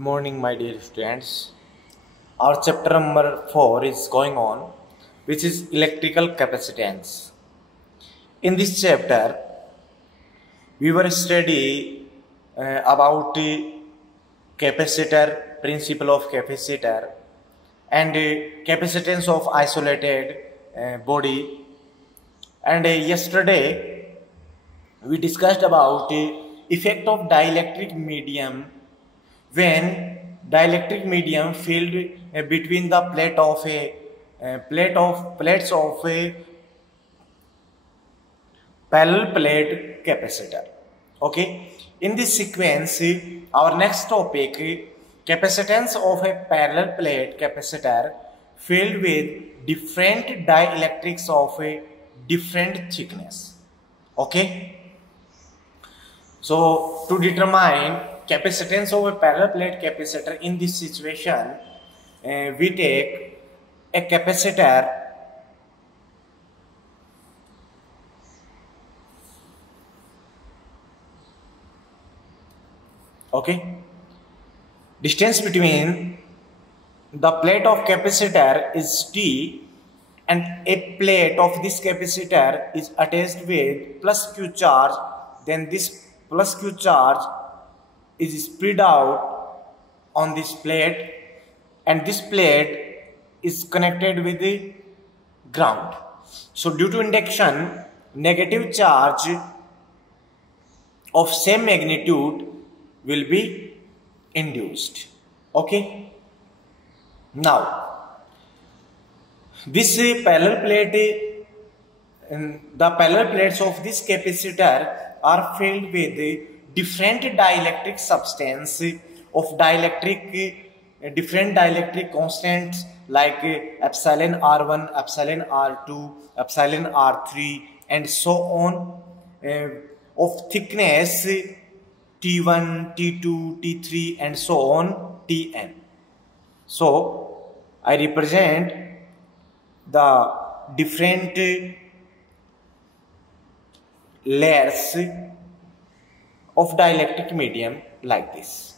morning, my dear students. Our chapter number 4 is going on, which is electrical capacitance. In this chapter, we were study about capacitor, principle of capacitor, and capacitance of isolated body. And yesterday, we discussed about effect of dielectric medium when dielectric medium filled between the plates of a parallel plate capacitor. Okay, in this sequence, our next topic, capacitance of a parallel plate capacitor filled with different dielectrics of a different thickness. Okay, so to determine capacitance of a parallel plate capacitor in this situation, we take a capacitor okay. Distance between the plate of capacitor is T and a plate of this capacitor is attached with plus Q charge. Then this plus Q charge is spread out on this plate, and this plate is connected with the ground. So due to induction, negative charge of same magnitude will be induced. Okay, now this parallel plate, the parallel plates of this capacitor are filled with different dielectric substance of different dielectric constants like epsilon R1, epsilon R2, epsilon R3, and so on, of thickness T1, T2, T3, and so on Tn. So I represent the different layers of dielectric medium like this.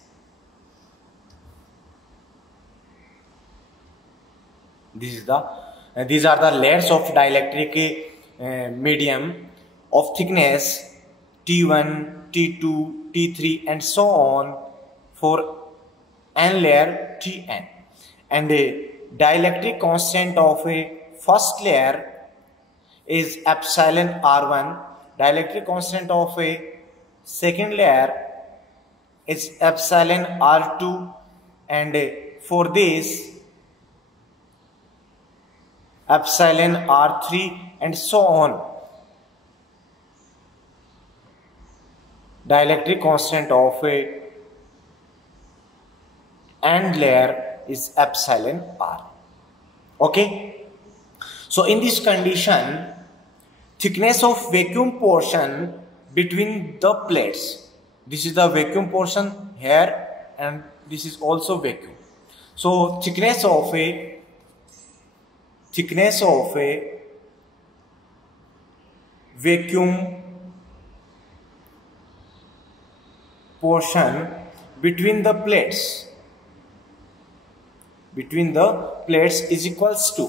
These are the layers of dielectric medium of thickness T1, T2, T3, and so on for n layer Tn. And a dielectric constant of a first layer is epsilon R1. Dielectric constant of a second layer is epsilon R2, and for this epsilon R3, and so on. Dielectric constant of a end layer is epsilon R. Okay, so in this condition, thickness of vacuum portion between the plates, this is the vacuum portion here, and this is also vacuum. So thickness of a vacuum portion between the plates is equals to,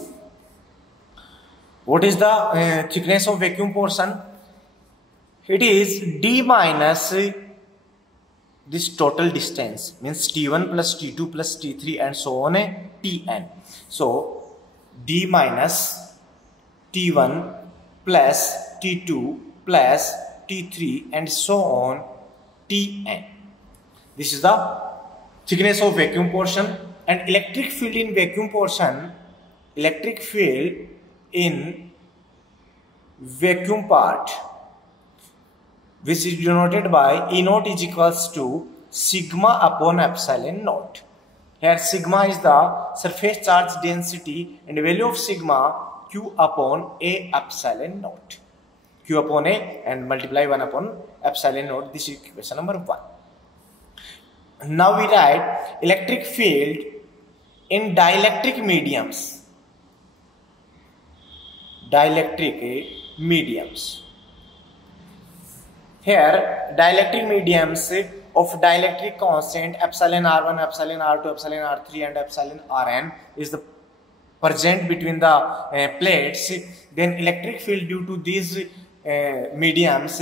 what is the thickness of vacuum portion? It is D minus this total distance, means T1 plus T2 plus T3 and so on Tn. So D minus T1 plus T2 plus T3 and so on Tn. This is the thickness of vacuum portion. And electric field in vacuum portion, electric field in vacuum part, which is denoted by E naught is equals to sigma upon epsilon naught. Here sigma is the surface charge density, and the value of sigma Q upon A epsilon naught. Q upon A and multiply 1 upon epsilon naught. This is equation number 1. Now we write electric field in dielectric mediums. Here dielectric mediums of dielectric constant epsilon r1, epsilon r2, epsilon r3 and epsilon rn is the present between the plates, then electric field due to these mediums,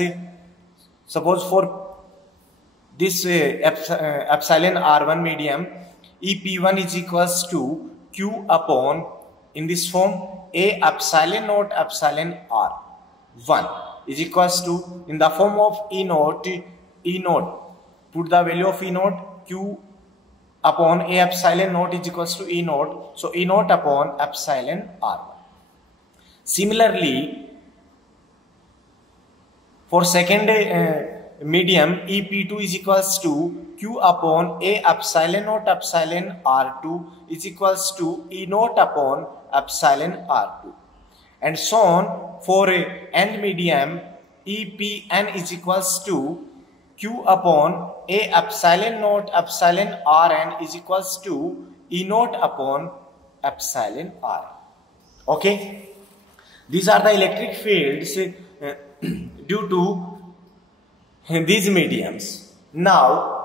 suppose for this epsilon r1 medium, EP1 is equals to Q upon, in this form, A epsilon naught epsilon r1 is equals to, in the form of E naught, put the value of E naught, Q upon A epsilon naught is equals to E naught, so E naught upon epsilon r1. Similarly, for second medium, EP2 is equals to Q upon A epsilon naught epsilon r2 is equals to E naught upon epsilon r2, and so on. For end medium, EPN is equals to Q upon A epsilon naught epsilon rn is equals to E naught upon epsilon r. Okay, these are the electric fields due to these mediums. Now,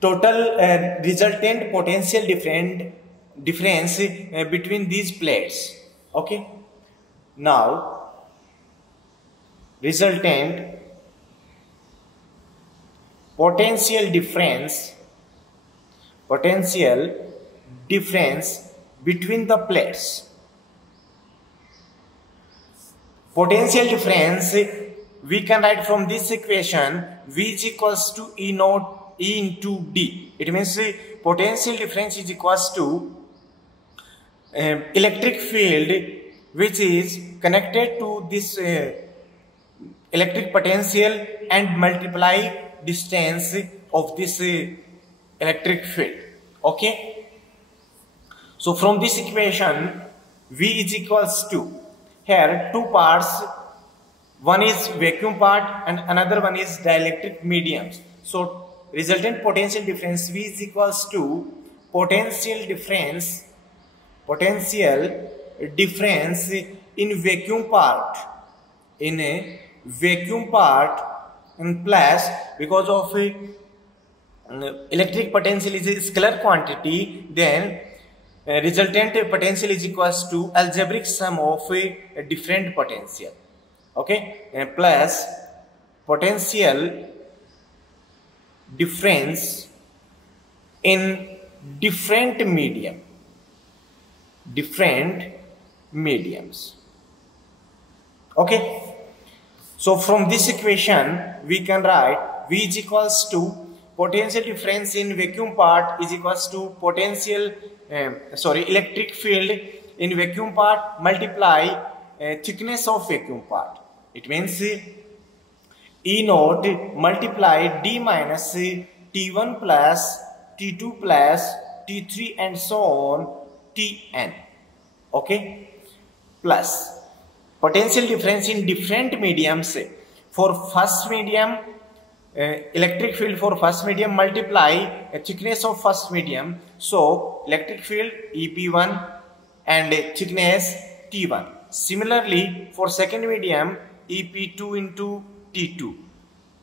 total resultant potential difference between these plates. Okay, now resultant potential difference between the plates. Potential difference we can write from this equation, V is equals to E naught E into D. It means potential difference is equals to electric field which is connected to this electric potential and multiply distance of this electric field. Okay, so from this equation, V is equals to, here two parts, one is vacuum part and another one is dielectric mediums. So resultant potential difference V is equals to potential difference in vacuum part, and plus, because of electric potential is a scalar quantity, then resultant potential is equals to algebraic sum of a different potential. Okay, plus potential difference in different mediums. Okay, so from this equation we can write V is equals to potential difference in vacuum part is equals to potential electric field in vacuum part multiply thickness of vacuum part. It means E naught multiply D minus T1 plus T2 plus T3 and so on Tn. Okay, plus potential difference in different mediums. For first medium, electric field for first medium multiply thickness of first medium, so electric field EP1 and thickness T1. Similarly, for second medium, EP2 into T2.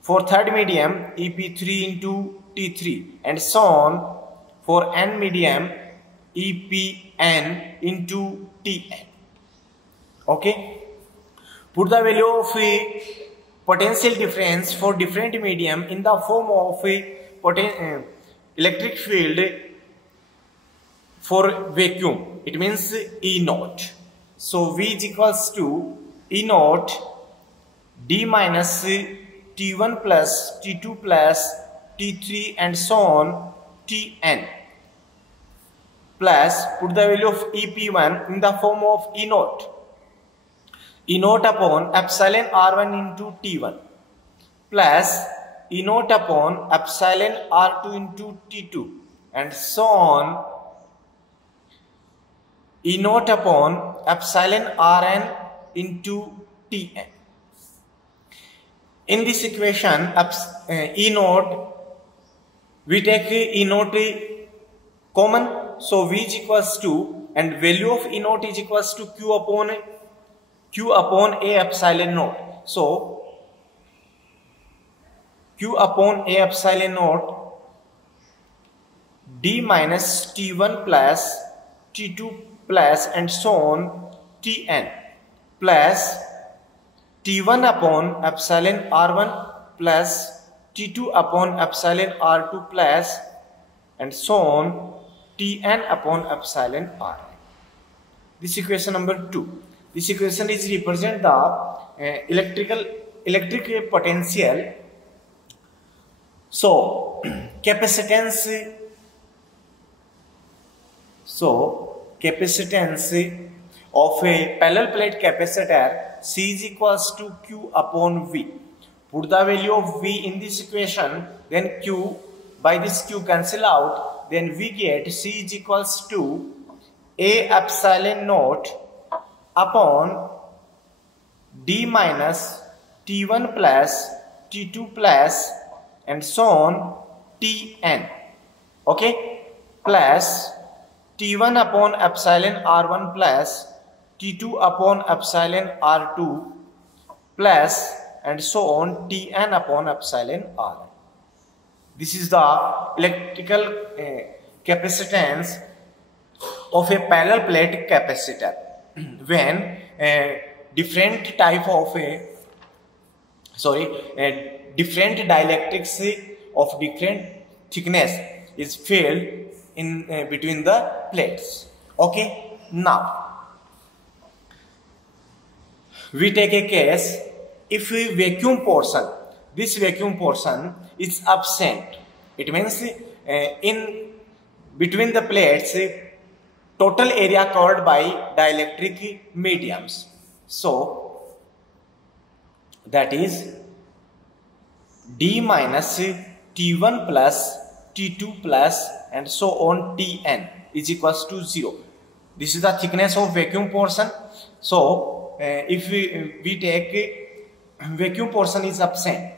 For third medium, EP3 into T3 and so on. For n medium, EPN into Tn. Okay, put the value of potential difference for different medium in the form of electric field for vacuum. It means E naught. So V is equals to E naught D minus T1 plus T2 plus T3 and so on Tn, plus put the value of EP1 in the form of E naught upon epsilon r1 into T1 plus E naught upon epsilon r2 into T2 and so on E naught upon epsilon rn into Tn. In this equation, E naught, we take E naught common, so V is equals to, and value of E naught is equals to Q upon A epsilon naught. So Q upon A epsilon naught D minus T1 plus T2 plus and so on Tn plus T1 upon epsilon R1 plus T2 upon epsilon R2 plus and so on Tn upon epsilon R. This equation number 2. This equation is represent the electric potential. So capacitance. So capacitance of a parallel plate capacitor C is equals to Q upon V. Put the value of V in this equation, then Q by this Q cancel out, then we get C is equals to A epsilon naught upon D minus T1 plus T2 plus and so on Tn, okay, plus T1 upon epsilon R1 plus T2 upon epsilon R2 plus and so on Tn upon epsilon R. This is the electrical capacitance of a parallel plate capacitor. When different type of different dielectrics of different thickness is filled in between the plates. Okay, now we take a case if a vacuum portion, this vacuum portion is absent. It means in between the plates total area covered by dielectric mediums. So that is D minus T1 plus T2 plus and so on Tn is equals to 0. This is the thickness of vacuum portion. So if we take vacuum portion is absent,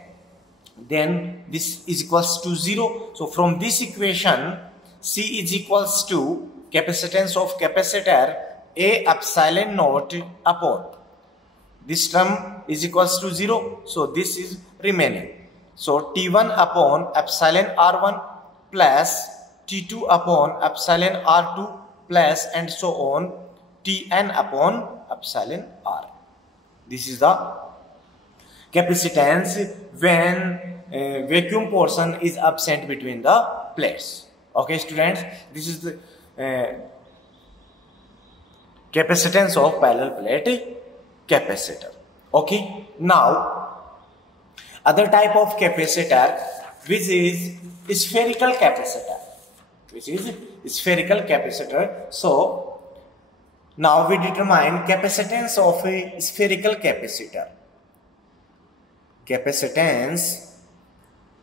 then this is equals to 0. So from this equation C is equals to capacitance of capacitor A epsilon naught upon this term is equals to 0. So this is remaining. So T1 upon epsilon R1 plus T2 upon epsilon R2 plus and so on Tn upon epsilon R. This is the capacitance when vacuum portion is absent between the plates. Okay, students, this is the capacitance of parallel plate capacitor. Okay, now other type of capacitor which is spherical capacitor, So now we determine capacitance of a spherical capacitor. Capacitance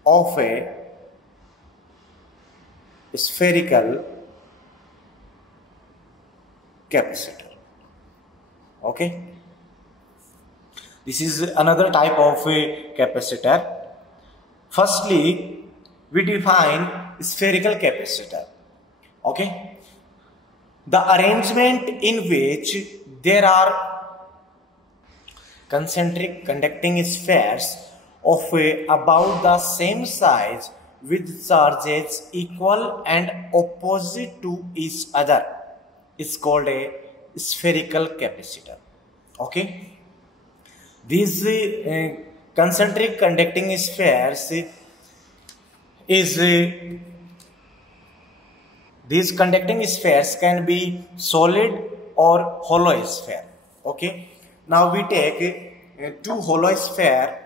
of a spherical capacitor. Okay, this is another type of a capacitor. Firstly, we define spherical capacitor. Okay, the arrangement in which there are concentric conducting spheres of about the same size with charges equal and opposite to each other is called a spherical capacitor. Okay, these concentric conducting spheres these conducting spheres can be solid or hollow sphere. Okay, now we take two hollow sphere.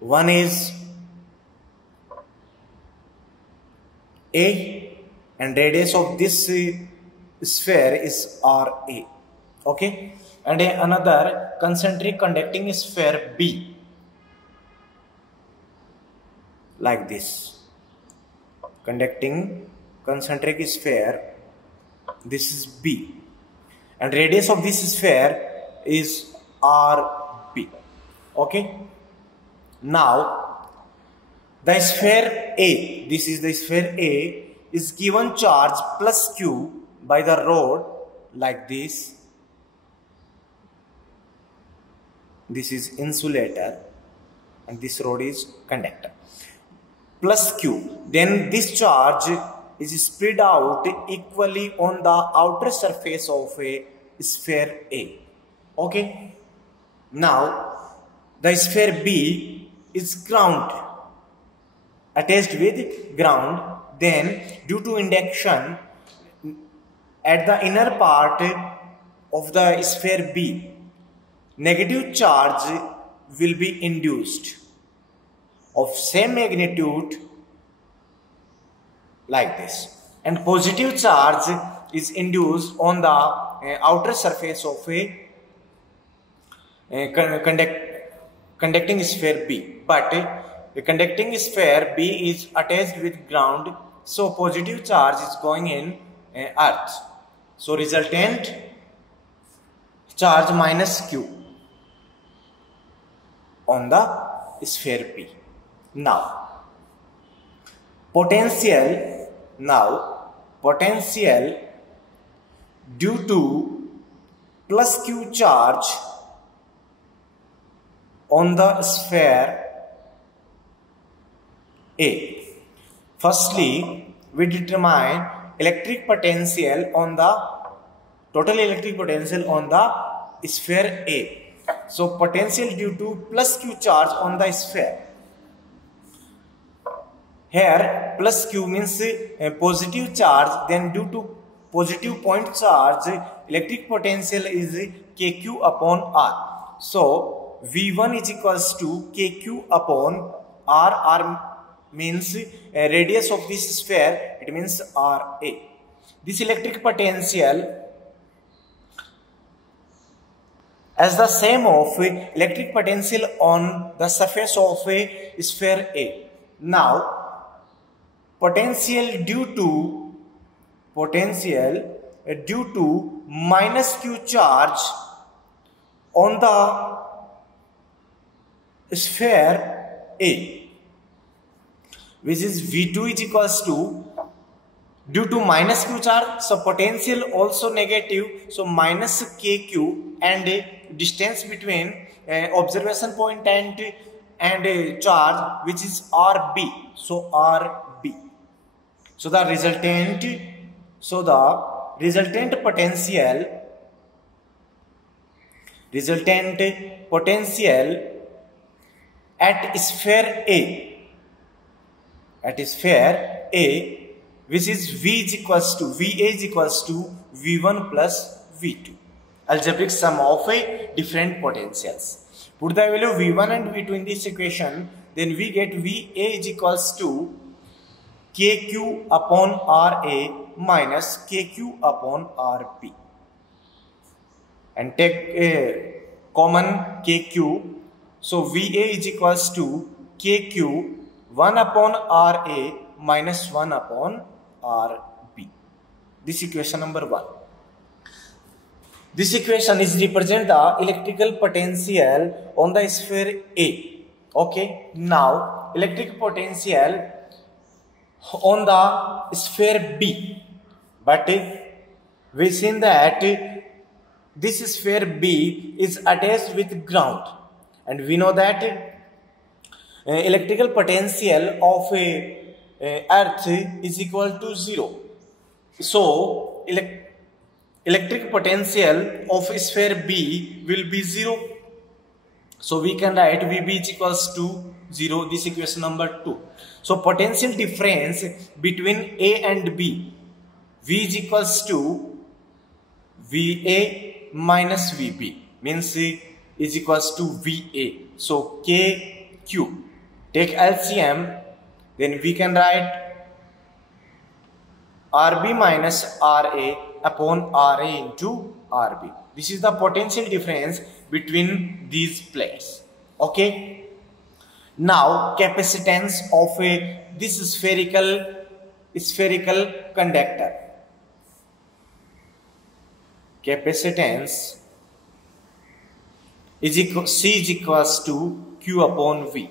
One is A and radius of this sphere is RA. Okay, and another concentric conducting sphere B, like this. Conducting concentric sphere, this is B, and radius of this sphere is RB. Okay, now the sphere A, this is the sphere A, is given charge plus Q by the rod like this. This is insulator, and this rod is conductor, plus Q. Then this charge is spread out equally on the outer surface of a sphere A. Okay. Now the sphere B is ground, attached with ground. Then due to induction at the inner part of the sphere B, negative charge will be induced of same magnitude like this, and positive charge is induced on the outer surface of a conducting sphere B. But the conducting sphere B is attached with ground, so positive charge is going in earth. So resultant charge minus Q on the sphere B. Now potential due to plus Q charge on the sphere A. Firstly, we determine electric potential on the total electric potential on the sphere A. So potential due to plus Q charge on the sphere. Here plus Q means a positive charge, then due to positive point charge, electric potential is KQ upon R. So V1 is equals to KQ upon R. R means radius of this sphere, it means RA. This electric potential as the same of electric potential on the surface of a sphere A. Now potential due to minus Q charge on the sphere A, which is V2 is equals to, due to minus Q charge, so potential also negative, so minus KQ, and distance between observation point and charge, which is RB, so RB. So the resultant potential at sphere A, which is VA is equals to V1 plus V2. Algebraic sum of different potentials. Put the value V1 and V2 in this equation, then we get VA is equals to KQ upon RA minus KQ upon RB. And take a common KQ. So VA is equals to KQ 1 upon RA minus 1 upon RB. This equation number 1. This equation is represent the electrical potential on the sphere A. Okay. Now electric potential on the sphere B, but we seen that this sphere B is attached with ground, and we know that electrical potential of earth is equal to 0. So electric potential of sphere B will be 0. So we can write VB is equals to 0. This equation number 2. So potential difference between A and B, V is equals to VA minus VB, means is equals to VA. So KQ, take LCM, then we can write RB minus RA upon RA into RB. This is the potential difference between these plates. Okay. Now capacitance of this spherical conductor. Capacitance is C is equals to Q upon V.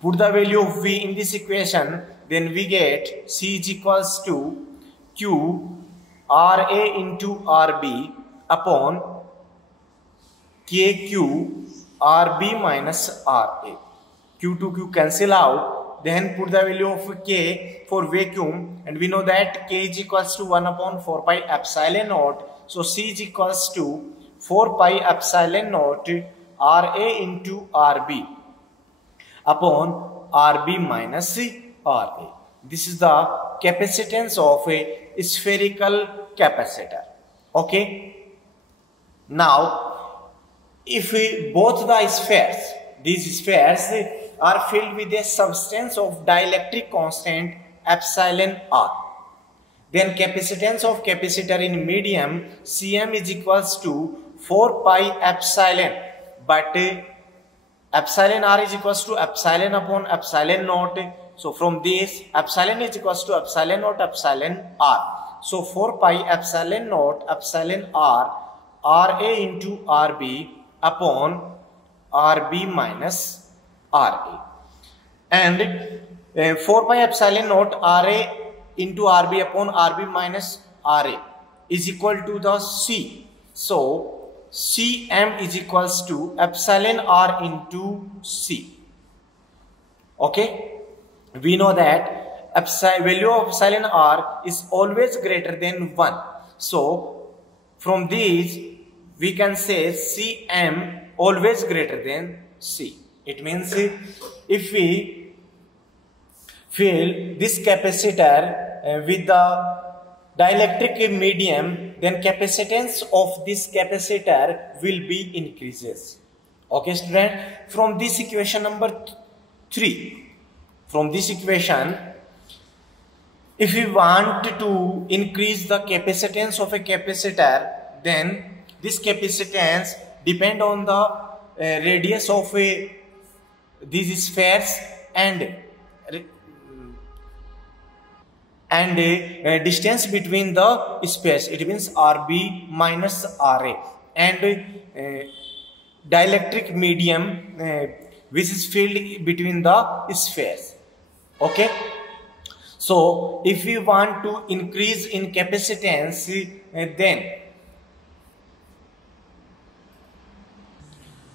Put the value of V in this equation, then we get C is equals to Q RA into RB upon KQ RB minus RA. Q cancel out, then put the value of K for vacuum, and we know that K is equals to 1 upon 4 pi epsilon naught. So C is equals to 4 pi epsilon naught RA into RB upon RB minus RA. This is the capacitance of a spherical capacitor. Okay. Now, if both the spheres, these spheres are filled with a substance of dielectric constant epsilon R, then capacitance of capacitor in medium Cm is equals to 4 pi epsilon, but epsilon R is equals to epsilon upon epsilon naught. So from this, epsilon is equals to epsilon naught epsilon R. So 4 pi epsilon naught epsilon R RA into RB upon RB minus RA, and 4 pi epsilon naught RA into RB upon RB minus RA is equal to the C. So Cm is equals to epsilon R into C. Okay, we know that value of epsilon R is always greater than 1. So from these we can say Cm always greater than C. It means if we fill this capacitor with the dielectric medium, then capacitance of this capacitor will be increases. Okay student, from this equation number 3, from this equation, if we want to increase the capacitance of a capacitor, then this capacitance depend on the radius of these spheres and distance between the spheres. It means RB minus RA, and dielectric medium which is filled between the spheres. Okay, so if we want to increase in capacitance, then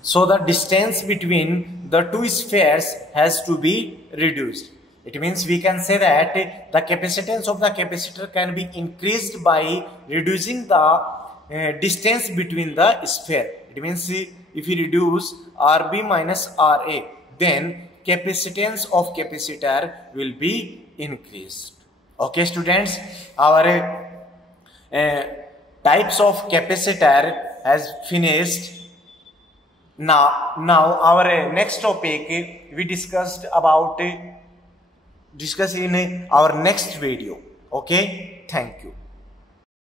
so the distance between the two spheres has to be reduced. It means we can say that the capacitance of the capacitor can be increased by reducing the distance between the sphere. It means if we reduce RB minus RA, then capacitance of capacitor will be increased. Okay students, our types of capacitor has finished. Now our next topic we discuss in our next video. Okay, thank you.